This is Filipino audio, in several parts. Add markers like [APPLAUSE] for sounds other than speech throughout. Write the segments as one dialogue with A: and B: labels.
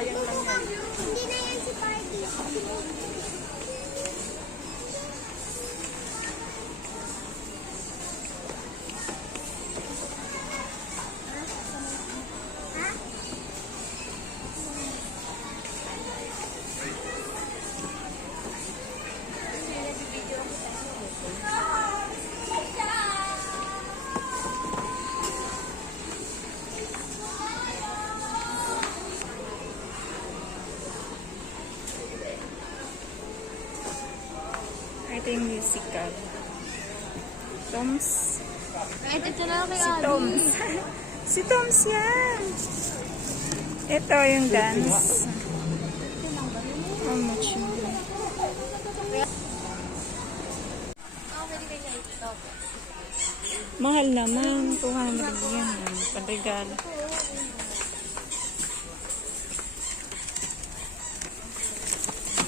A: Sayang lang yan. Hindi na Yung musical. Toms.
B: Kahit ito na kay
A: Si
B: Abby.
A: Toms. [LAUGHS] si Toms yan. Ito yung dance. How much yun?
B: Ah.
A: Mahal naman. 200 yan. Panregalo.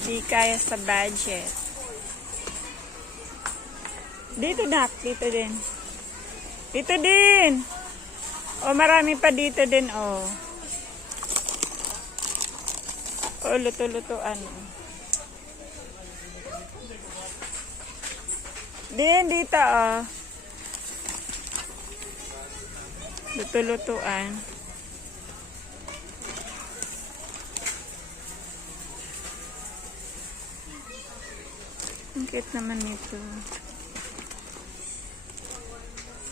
A: Di kaya sa budget. Dito, Dak. Dito din. Dito din. O, marami pa dito din, o. O, luto-lutoan. Din, dito, o. Luto-lutuan. Ang cute naman nito.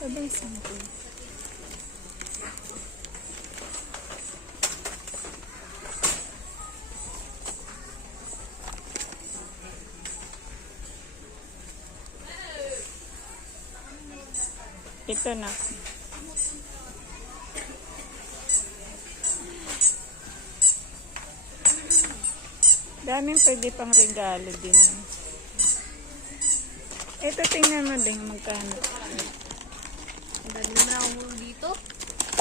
A: Sabay sampo. Ito na. Daming pwede pang regalo din. Ito tingnan mo din magkano.
B: Dito.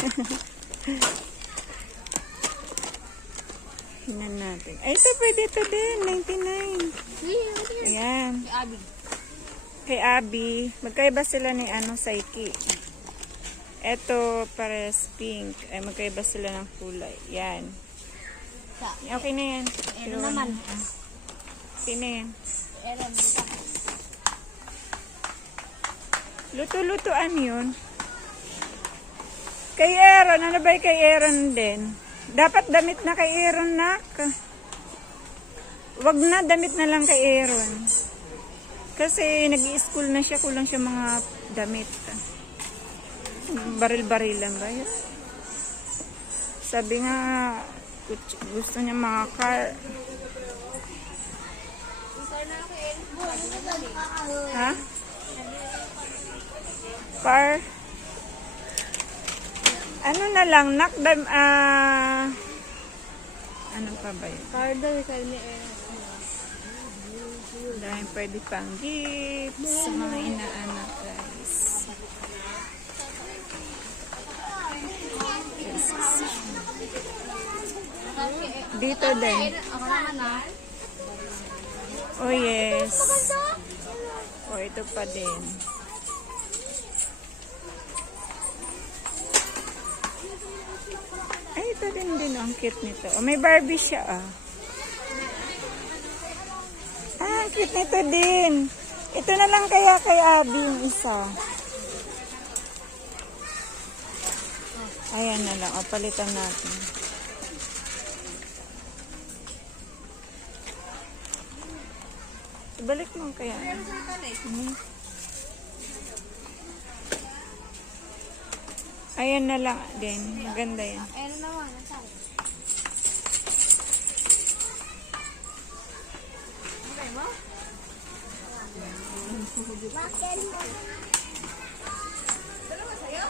B: [LAUGHS]
A: Tingnan natin. Ay, ito pwede ito din. 99.
B: Hey, ano?
A: Ayan.
B: Kay Abby.
A: Kay Abby. Magkaiba sila ni ano, Saiki. Ito, pares pink. Ay, magkaiba sila ng kulay. Yan. Okay na yan.
B: ano naman?
A: Okay na yan. Luto-lutoan yun. Kay Aaron, ano ba kay Aaron din? Dapat damit na kay Aaron, nak. Wag na, damit na lang kay Aaron. Kasi nag-i-school na siya, kulang siya mga damit. Baril-baril lang ba yun? Sabi nga, gusto niya mga car.
B: Isar na ako kay Erin. Ano na dali?
A: Ha? Par? Ano na lang, nakdam, ah, ano pa ba yun?
B: Cardo, kay ni Erin.
A: Dahil pwede pang gifts sa mga inaanak, guys. Dito din. Oh, yes. Oh, ito pa din. Ito din din. Ang cute nito. Oh, may Barbie siya, ah. Ah, cute nito din. Ito na lang kaya kay Abby yung isa. Ayan na lang. O, palitan natin. Ibalik mo kaya. Hmm. Ayan na lang din. Maganda yan.
B: Erin naman, nasaan? Okay mo? Dalawa sa'yo?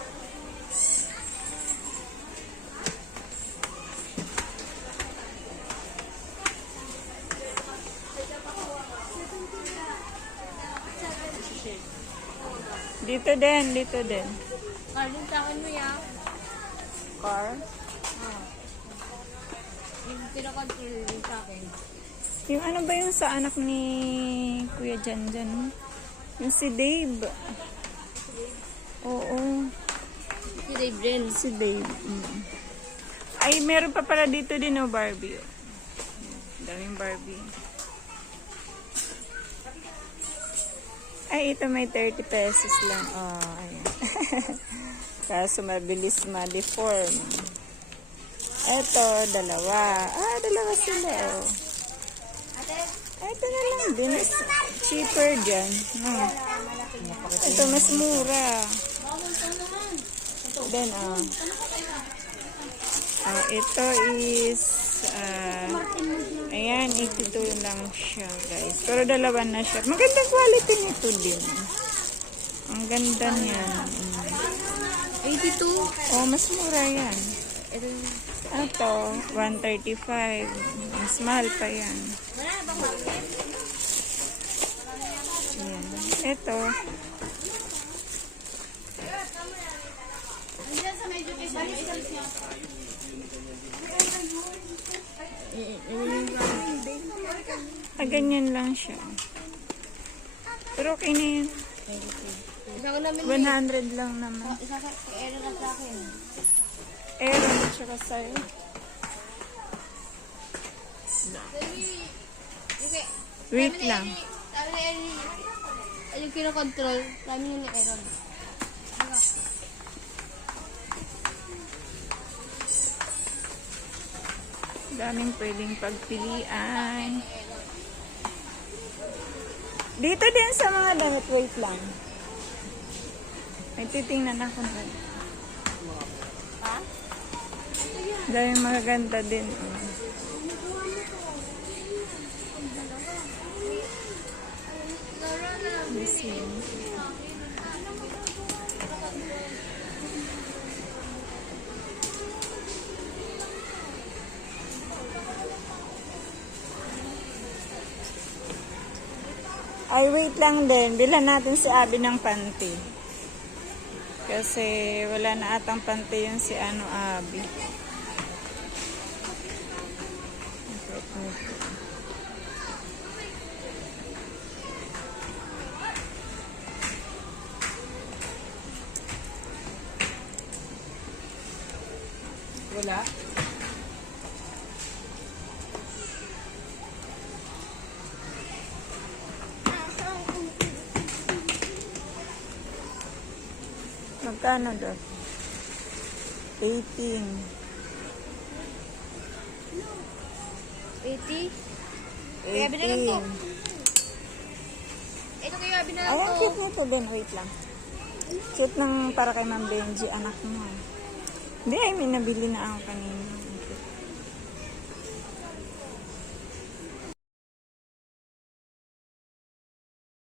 A: Dito din, dito din. Car?
B: Ah. Yung pinakontrol sa akin.
A: Yung ano ba yung sa anak ni Kuya Janjan? Yung si Dave. Oo,
B: Si Dave din.
A: si Dave. Mm. Ay, meron pa pala dito din oh, Barbie. oh. Daming Barbie. Ay, ito may 30 pesos lang. Oh, ayan. [LAUGHS] Kaso mabilis ma-deform. Ito, dalawa. Ah, dalawa sila, oh. Ito na lang din. Mas cheaper dyan. No. Ito, mas mura. Then, ah. ah, ito is, ah, ayan. Ayan, 82 lang siya, guys. Pero dalawa na siya. Magandang quality nito din. Ang ganda niyan. Mm.
B: 82.
A: Oh, mas mura yan.
B: Ito.
A: Ito, 135. Mas mahal pa yan. Ayan. Ito, ah, ganyan lang siya. Pero okay na yun.
B: Ko namin
A: 100 lang naman.
B: Isa ka, kaya na sa akin.
A: Aaron at saka sa'yo. Wait lang.
B: Eri, yung kinokontrol, niya ni Aaron.
A: Daming pwedeng pagpilian. Dito din sa mga damit, wait lang. May titingnan ako na.
B: Ha?
A: Daming magaganda din. oh. This one. Ay, wait lang din. Bilan natin si Abby ng panty. Kasi wala na atang panty yun si ano, Abby.
C: Wala.
A: Magkano daw? 18.
B: 80? Kaya binalan to.
A: 18.
B: Ito kaya binalan
A: Ay, ang
B: to.
A: cute nito din. Wait lang. Cute ng para kay Ma'am Benji, anak mo. Hindi, ay may nabili na ako kanina.